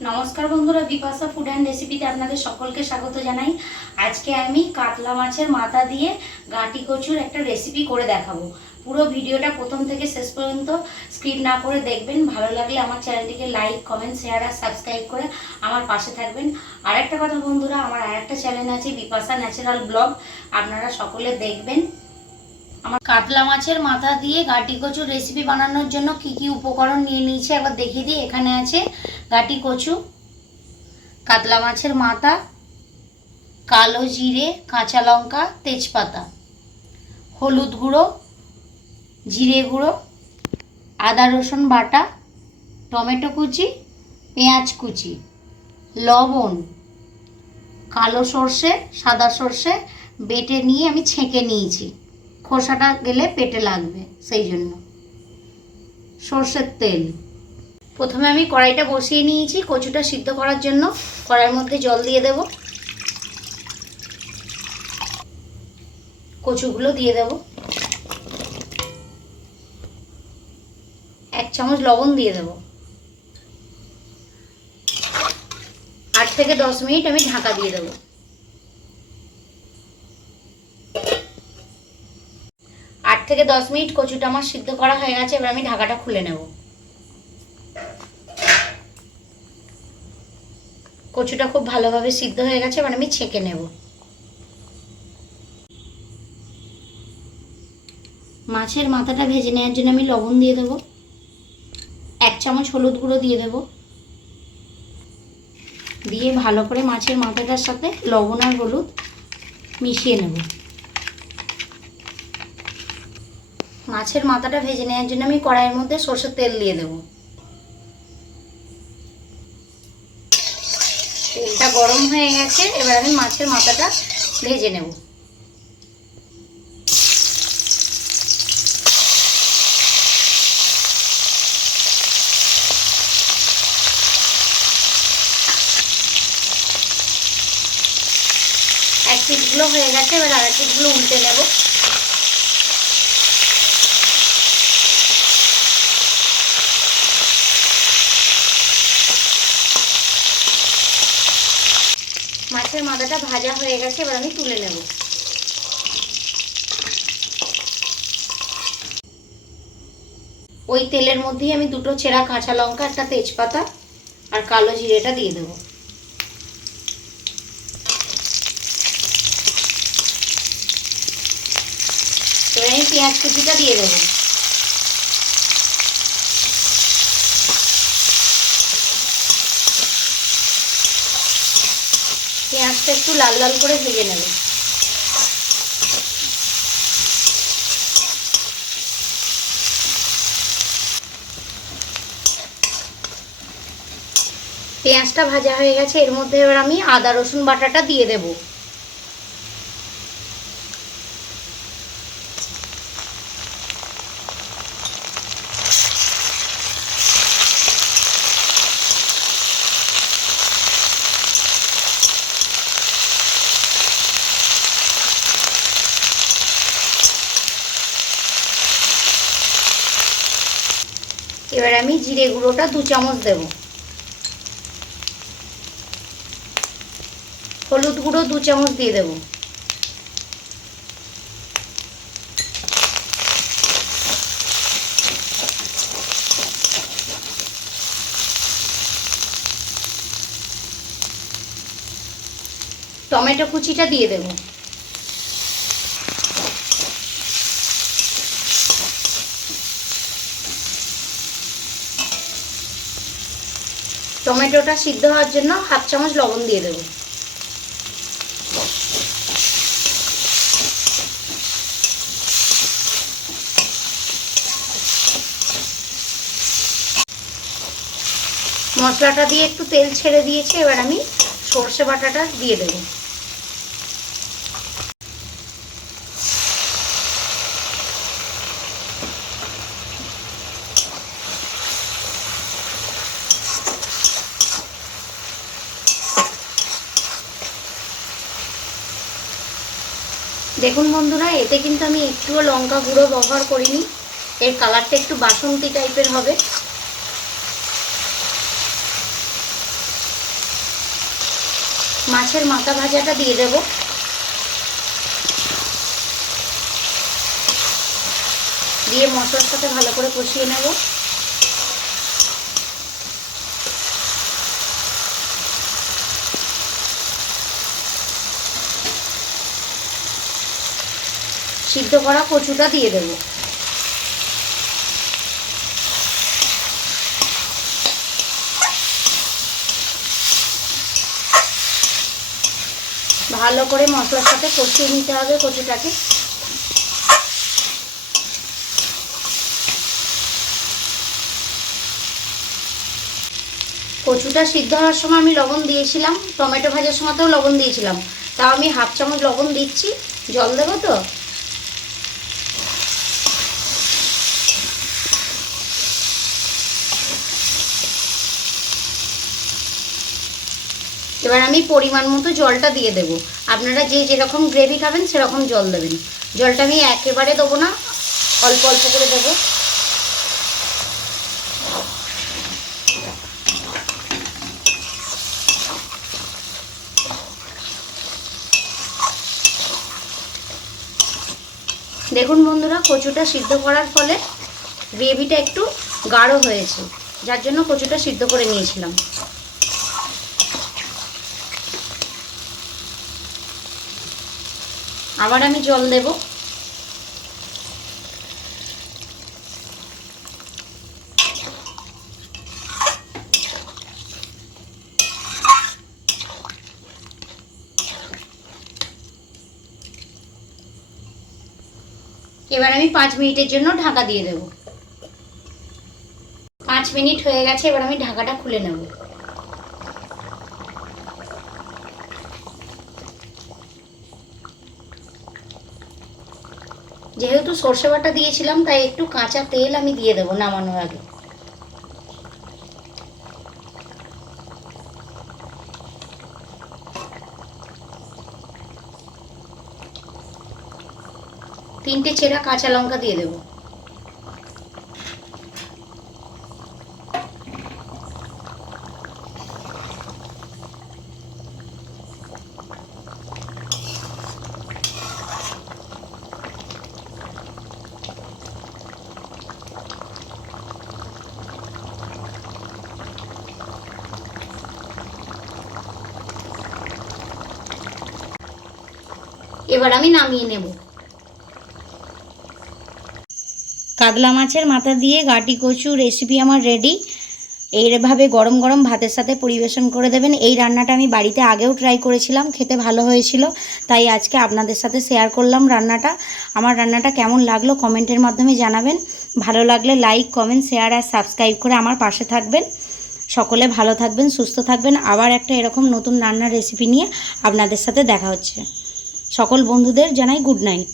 নমস্কার বন্ধুরা, Bipasha food and রেসিপিতে আপনাদের সকলকে স্বাগত জানাই। আজকে আমি কাতলা মাছের মাথা দিয়ে গাঁটি কচুর একটা রেসিপি করে দেখাবো। পুরো ভিডিওটা প্রথম থেকে শেষ পর্যন্ত স্কিপ না করে দেখবেন। ভালো লাগলে আমার চ্যানেলটিকে লাইক, কমেন্ট, শেয়ার আর সাবস্ক্রাইব করে আমার পাশে থাকবেন। আর একটা কথা বন্ধুরা, আমার আরেকটা চ্যানেল আছে বিপাশা ন্যাচারাল ব্লগ, আপনারা সকলে দেখবেন। আমার কাতলা মাছের মাথা দিয়ে গাঁটি কচুর রেসিপি বানানোর জন্য কি কি উপকরণ নিয়ে নিয়েছি একবার দেখিয়ে দিই। এখানে আছে গাঁটি কচু, কাতলা মাছের মাথা, কালো জিরে, কাঁচা লঙ্কা, তেজপাতা, হলুদ গুঁড়ো, জিরে গুঁড়ো, আদা রসুন বাটা, টমেটো কুচি, পেঁয়াজ কুচি, লবণ, কালো সর্ষে, সাদা সর্ষে বেটে নিয়ে আমি ছেঁকে নিয়েছি, খোসাটা গেলে পেটে লাগবে সেই জন্য। সর্ষের তেল, প্রথমে আমি কড়াইটা বসিয়ে নিয়েছি কচুটা সিদ্ধ করার জন্য। কড়াইয়ের মধ্যে জল দিয়ে দেব, কচুগুলো দিয়ে দেব, 1 চামচ লবণ দিয়ে দেব। 8 থেকে 10 মিনিট আমি ঢাকা দিয়ে দেব। 8 থেকে 10 মিনিট কচুটা আমার সিদ্ধ করা হয়ে গেছে। এবার আমি ঢাকাটা খুলে নেব। কচুটা খুব ভালোভাবে সিদ্ধ হয়ে গেছে, এবার আমি ছেঁকে নেব। মাছের মাথাটা ভেজে নেওয়ার জন্য আমি লবণ দিয়ে দেব, 1 চামচ হলুদ গুঁড়ো দিয়ে দেব, দিয়ে ভালো করে মাছের মাথাটার সাথে লবণ আর হলুদ মিশিয়ে নেব। মাছের মাথাটা ভেজে নেওয়ার জন্য আমি কড়াইয়ের মধ্যে সরষের তেল দিয়ে দেব। তেলটা গরম হয়ে গেছে, এবার আমি মাছের মাথাটা ভেজে নেব। এক পিঠগুলো হয়ে গেছে, এবার আর এক পিঠগুলো উল্টে নেব। মাছের মাথাটা ভাজা হয়ে গেছে, এবার আমি তুলে নেব। ওই তেলের মধ্যেই আমি 2টো চেরা কাঁচা লঙ্কা, একটা তেজপাতা আর কালো জিরেটা দিয়ে দেব। এবার আমি পেঁয়াজ কুচিটা দিয়ে দেবো। পেঁয়াজটা একটু লাল লাল করে ভেজে নেব। পেঁয়াজটা ভাজা হয়ে গেছে, এর মধ্যে এবার আমি আদা রসুন বাটাটা দিয়ে দেব। এবার আমি জিরে গুঁড়োটা 2 চামচ দেব, হলুদ গুঁড়ো 2 চামচ দিয়ে দেব, টমেটো কুচিটা দিয়ে দেব, টমেটোটা সিদ্ধ হওয়ার জন্য 1/2 চামচ লবণ দিয়ে দেব। মশলাটা দিয়ে একটু তেল ছেড়ে দিয়েছে, এবার আমি সর্ষে বাটাটা দিয়ে দেব। দেখুন বন্ধুরা, এতে কিন্তু আমি একটুও লঙ্কা গুঁড়ো ব্যবহার করিনি। এর কালারটা একটু বাসন্তী টাইপের হবে। মাছের মাথা ভাজাটা দিয়ে দেব। দিয়ে মশলার সাথে ভালো করে কষিয়ে নেব। সিদ্ধ করা কচুটা দিয়ে দেব। ভালো করে মশলার সাথে কষিয়ে নিতে হবে কচুটাকে। কচুটা সিদ্ধ হওয়ার সময় আমি লবণ দিয়েছিলাম, টমেটো ভাজার সময়তেও লবণ দিয়েছিলাম, তাও আমি 1/2 চামচ লবণ দিচ্ছি। জল দেবো তো। এবার আমি পরিমাণ মতো জলটা দিয়ে দেব। আপনারা যে যেরকম গ্রেভি খাবেন সেরকম জল দেবেন। জলটা আমি একেবারে দেবো না, অল্প অল্প করে দেবো। দেখুন বন্ধুরা, কচুটা সিদ্ধ করার ফলে গ্রেভিটা একটু গাঢ় হয়েছে, যার জন্য কচুটা সিদ্ধ করে নিয়েছিলাম। আবার আমি জল দেব। এবার আমি 5 মিনিটের জন্য ঢাকা দিয়ে দেব। 5 মিনিট হয়ে গেছে, এবার আমি ঢাকাটা খুলে নেব। যেহেতু সর্ষে বাটা দিয়েছিলাম তাই একটু কাঁচা তেল আমি দিয়ে দেবো নামানোর আগে। তিনটে চেরা কাঁচা লঙ্কা দিয়ে দেবো। এবার আমি নামিয়ে নেব। কাতলা মাছের মাথা দিয়ে গাটি কচু রেসিপি আমার রেডি। এইভাবে গরম গরম ভাতের সাথে পরিবেশন করে দেবেন। এই রান্নাটা আমি বাড়িতে আগেও ট্রাই করেছিলাম, খেতে ভালো হয়েছিল, তাই আজকে আপনাদের সাথে শেয়ার করলাম রান্নাটা। আমার রান্নাটা কেমন লাগলো কমেন্টের মাধ্যমে জানাবেন। ভালো লাগলে লাইক, কমেন্ট, শেয়ার আর সাবস্ক্রাইব করে আমার পাশে থাকবেন। সকলে ভালো থাকবেন, সুস্থ থাকবেন। আবার একটা এরকম নতুন রান্নার রেসিপি নিয়ে আপনাদের সাথে দেখা হচ্ছে। সকল বন্ধুদের জানাই গুড নাইট।